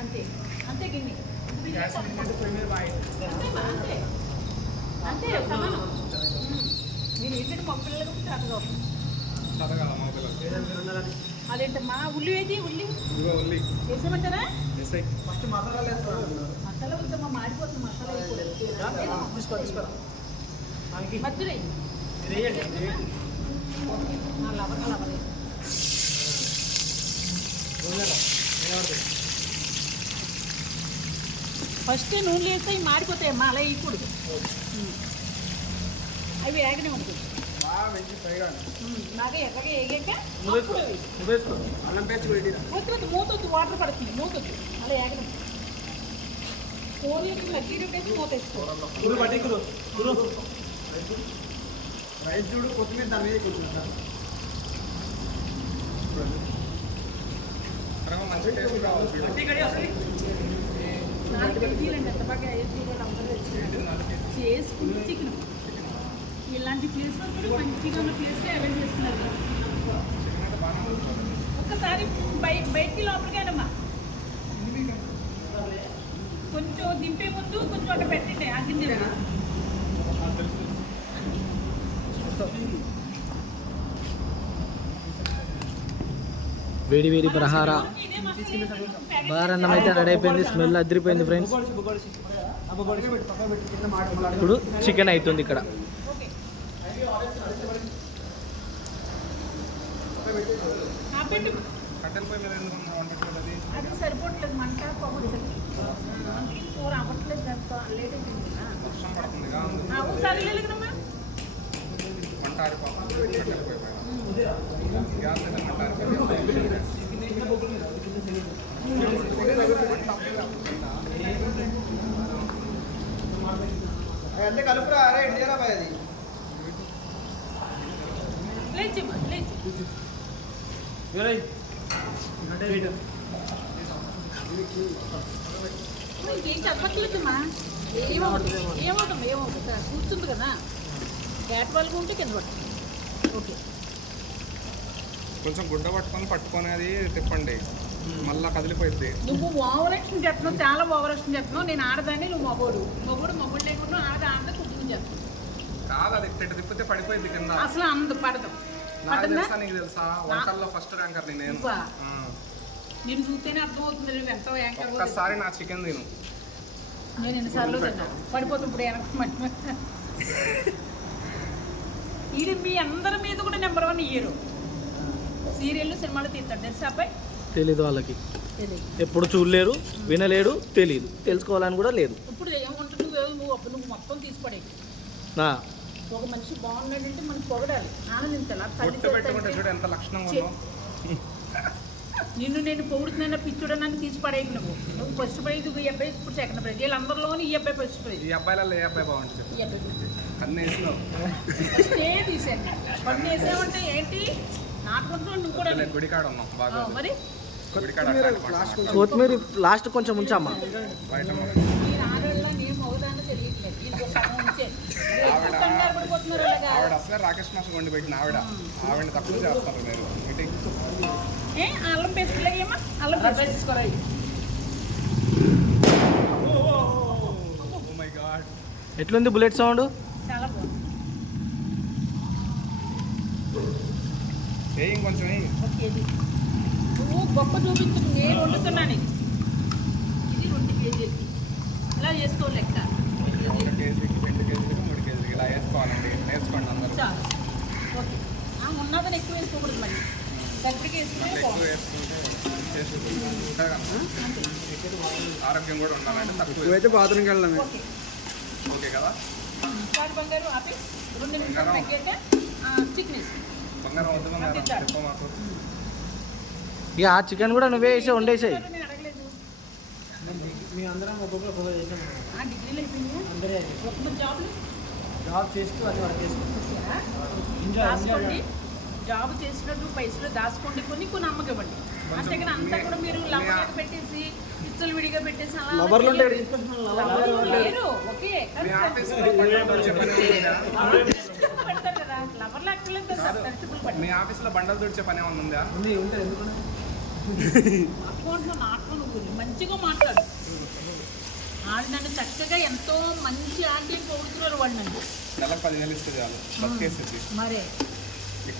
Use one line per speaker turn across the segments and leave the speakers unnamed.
అంతే. అంతే గిన్నె. అంతే. అంతే. సమానం. ఉమ్. మీరు ఏంటంటే మా పిల్లలకు చదవదు
చదగాల మా పిల్లలు
అదేంటమ్మా ఉల్లి వేసి ఉల్లి?
ఉల్లి.
వేసామంటారా?
ఫస్ట్ వేస్తాను.
మసాలా వద్దమ్మా మాడిపోతుంది మసాలా
దానికి
మధ్యలో లవర్ లవర్. ఫస్ట్ నూనెలు వేస్తే ఇవి మాడిపోతాయి అమ్మా అలా వేయకూడదు. ఉమ్. అవి వేగనే ఉంటుంది.
బాగా
వేగాక వద్దు మూతొద్దు వాటర్ పడుతుంది మూతొద్దు అలా ఏగడం కూరలకి వేసి మూత వేసుకో.
గురు పట్టి గురు గురు రైస్ చూడు కొత్తిమీర దాని మీద కూర్చుంటారు
చేసుకుని చికెన్ ఇలాంటి ప్లేస్లో కూడా మంచిగా ఉన్న ప్లేస్లో అరేంజ్ చేస్తున్నారు ఒక్కసారి బయ బయటికి లోపలికేనమ్మా కొంచెం దింపే ముందు కొంచెం అక్కడ పెట్టండి ఆ గిన్నె
నాకు తెలుసు.
వేడి వేడి ప్రహార బారన్నం అయితే రెడీ అయిపోయింది. స్మెల్ అదిరిపోయింది ఫ్రెండ్స్. ఇప్పుడు చికెన్ అవుతుంది ఇక్కడ.
అది
సరిపోవట్లేదు. మంట అవ్వట్లేదు లేట్ అయిపోయింది ఒకసారి వెళ్ళగలమ్మా
మంట ఆరిపోతుంది
అంటే కలుపురా అరే ఇండియా బాయ్ అది.
చెప్పట్లేదమ్మా ఏమవుతుంది ఏమవుతుంది ఏమవుతుంది కూర్చుంది కదా. గ్యాట్ వాళ్ళకు ఉంటే కింద పట్టు ఓకే
కొంచెం గుడ్డ పట్టుకొని పట్టుకొని అది తిప్పండి. మళ్ళా కదిలిపోయింది
నువ్వు ఓవరాక్షన్ చెప్తున్నావు చాలా ఓవరాక్షన్ చెప్తున్నావు నేను ఆడదాన్ని నువ్వు మగోడు. మగోడు మగోడు లేకుండా ఆడ ఆడదా కుటుంబం చెప్తున్నావు
కాదు అది ఇట్ట తిప్పితే పడిపోయింది కింద.
అసలు అందు పడదు.
నాకు తెలుసా నీకు తెలుసా? వంటల్లో ఫస్ట్ ర్యాంకర్ నేను.
నేను చూస్తేనే అర్థమవుతుంది నువ్వు ఎంతో యాంకర్
ఒక్కసారి నా చికెన్ తిను.
నేను ఎన్నిసార్లు తిన్నా పడిపోతుంది ఇప్పుడు వెనక ఇది మీ అందరి మీద కూడా నెంబర్ వన్ హీరో. సీరియల్ సినిమాలు తీస్తాడు తెలుసా అబ్బాయి?
తెలీదు వాళ్ళకి. ఎప్పుడు చూడలేరు వినలేడు తెలియదు తెలుసుకోవాలని కూడా లేదు.
ఇప్పుడు ఏముంటుంది నువ్వు నువ్వు అప్పుడు నువ్వు మొత్తం తీసిపడే
నా?
ఒక మనిషి బాగున్నాడంటే మనం పొగడాలి. ఆనందించాలి
ఎంత లక్షణంగా
నిన్ను నేను పొగుడుతున్నా పిచ్చుడ నన్ను తీసి పడేయకు నువ్వు నువ్వు ఫస్ట్ ప్రైజ్ ఈ అబ్బాయి ఇప్పుడు సెకండ్ ప్రైజ్ వీళ్ళందరిలోని ఈ అబ్బాయి ఫస్ట్ ప్రైజ్
ఈ అబ్బాయిలలో ఏ అబ్బాయి బాగుంటుంది. అన్ని వేసినావు.
స్టే తీసాను ఏంటి? నాటుకుంటూ నువ్వు కూడా
వద్దులే, గుడికాడ ఉన్నాం
ఆ,
బాగా
మరి
గుడికాడ
కొత్తిమీర లాస్ట్
కొంచెం ఉంచమ్మా.
మీరు
ఆవిడ- అసలే రాకేష్ మాస్టర్ వండి పెట్టిన ఆవిడ ఆవిడ తక్కువ చేస్తారు మీటింగ్
ఏ అల్లం పేస్ట్ ఏమా అల్లం పేస్ట్ తీసుకోరా
ఓ మై గాడ్
ఎట్లుంది బుల్లెట్ సౌండ్
చాలా బాగుంది
ఏ
కేజీ నువ్వు గొప్ప చూపించు నేను వండుతున్నాను. ఇది రెండు కేజీలకి ఇలా చేసుకో లెక్క.
ఒక కేజీకి రెండు కేజీలకి మూడు కేజీలకి ఇలా వేసుకోవాలండి. నేర్చుకోండి అందరూ.
చాలు. ఓకే. ఆ ఉన్నదని ఎక్కువ వేసుకోకూడదు మళ్ళీ దగ్గరికి వేసుకుంటే
వేసుకుంటే ఆరోగ్యం కూడా ఉండాలంటే తక్కువ
నువ్వైతే బాత్రూమ్కి వెళ్ళాము
ఓకే.
కదా?
బంగారు ఆపి రెండు నిమిషాలు. తగ్గాక చికెన్ వేసి
ఇక ఆ చికెన్ కూడా నువ్వే వేసి వండేసాయి.
జాబ్ చేస్తూ అది
దాచుకోండి. జాబ్ చేసినట్టు పైసలు దాచుకోండి కొన్ని కొన్ని అమ్మకి ఇవ్వండి. అంతేగాని అంతా కూడా మీరు లవర్ పెట్టేసి పిచ్చలు విడిగా పెట్టేసి అలా లేరు. ఓకే
మీ. మీ ఆఫీస్లో బండలు తుడిచే పని ఏమన్నా ఉందా?
ఉంది ఉంటుంది
మంచిగా మాట్లాడు. వాళ్ళు నన్ను చక్కగా ఎంతో మంచి ఆంటీ పొగుడుతున్నారు వాళ్ళు నన్ను
నెలకు పదివేలు ఇస్తే చాలు. బతికేస్తుంది
మరే.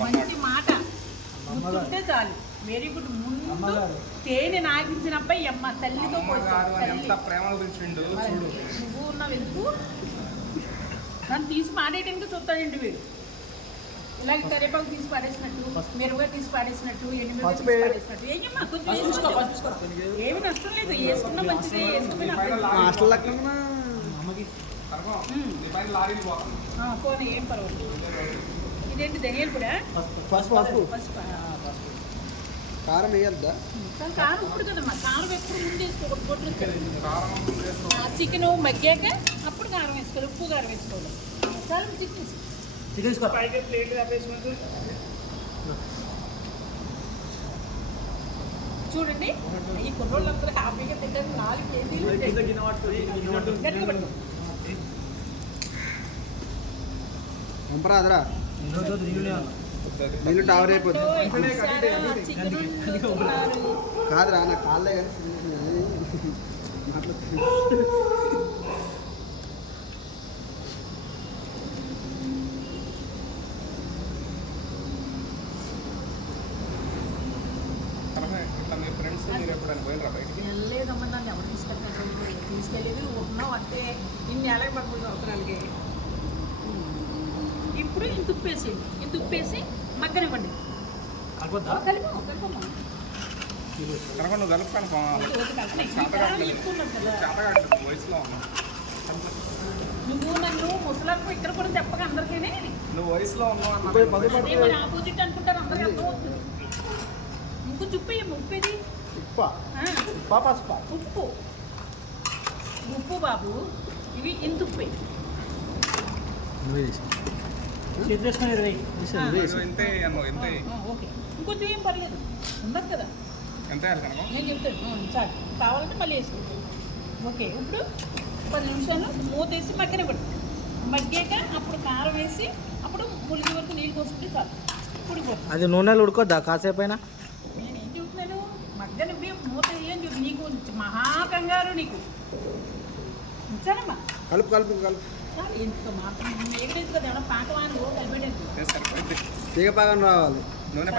మంచి మాట. గుర్తుంటే చాలు. వెరీ గుడ్ ముందు తేనె నాగించిన అబ్బాయి అమ్మ తల్లితో
ఎంత
నువ్వు ఉన్నావు ఎందుకు? నన్ను తీసి పాడేయడానికి చూస్తాడండి వీడు. తీసి పాడేసినట్టు మిరపగా తీసి పాడేసినట్టు ఎండుమిరపకాయ తీసి
పసుపు
పాడేసినట్టు కొంచెం. ఏమి నష్టం లేదు వేసుకున్నా మంచిదే వేసుకున్నా
పైన
ఏం పర్వాలేదు. ఇదేంటి ధనియాలు కూడా?
పసుపు పసుపు
పసుపు.
కారం వేయద్దా?
కానీ కారం ఇప్పుడు కదమ్మా కారం ఎప్పుడు ముందు వేసుకోకూడదు చికెన్ మగ్గాక అప్పుడు కారం వేసుకోవాలి ఉప్పు కారం వేసుకోవాలి. మసాలా చికెన్ చూడండి ఈ కుర్రోళ్ళందరూ హ్యాపీగా తింటారు నాలుగు కేజీలు.
పంపరాదరా నీళ్ళు టవర్?
చికెన్ వండుతున్నారు.
కాదురా నా కాళ్ళే కానీ
ఇంత ఉప్పేసి ఇంత ఉప్పేసి మగ్గనివ్వండి కలిపి
కనుక నువ్వు వయసులో ఉన్నావు
నువ్వు నన్ను ముసలకు ఇక్కడ కూడా చెప్పక అందరికీ
నువ్వు వయసులో ఉన్నావు
ఆపోజిట్ అనుకుంటారు అందరికీ అర్థమవుతుంది. ఇంకొంచెం ఉప్పు. వేయమ్మ, ఉప్పు.
ఉప్ప
బాబు ఇవి ఇంత ఉప్పు ఇంకొంచెం ఏం పర్లేదు. ఉండదు కదా. నేను చెప్తాను. చాలు. కావాలంటే మళ్ళీ వేసుకో ఓకే ఇప్పుడు పది నిమిషాలు మూత వేసి మగ్గనివ్వండి మగ్గాక అప్పుడు కారం వేసి అప్పుడు ములిగి వరకు నీళ్ళు పోసుకుంటే చాలు. ఉడిపోతుంది
అది నూనెలు ఉడుకోద్దా కాసేపు అయినా.
నేను ఏం చెబుతున్నాను మగ్గనివ్వి మూత వేయని చెప్పి. నీకు మహా కంగారు నీకు.
కలుపు కలుపు కలుపు. తీగ పాకం రావాలి
నూనె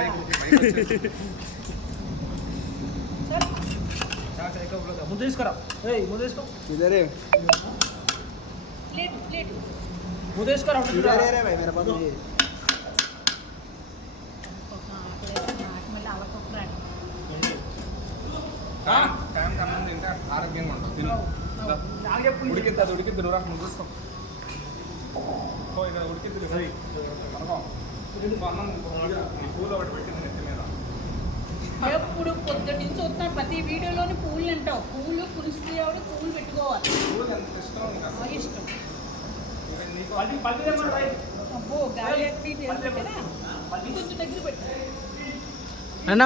ముందు తీసుకురా ముందు తీసుకో
ఇదరే.
ముందు తీసుకురా
ఆరోగ్యంగా ఉంటుంది ఉడికిద్ది అది ఉడికిద్ది నువ్వు రాక నువ్వు ఇక్కడ పూలు ఒకటి పెట్టింది నెత్తి మీద
ఎప్పుడు పొద్దుటి నుంచి వస్తున్నాడు ప్రతి వీడియోలోని పూలు అంటావు. పూలు కురిస్తే ఆవిడ పూలు పెట్టుకోవాలి.
పూలు ఎంత ఇష్టం?
అబ్బో గాలి ఎక్కడి కొంచెం దగ్గర పెట్టు.
అన్న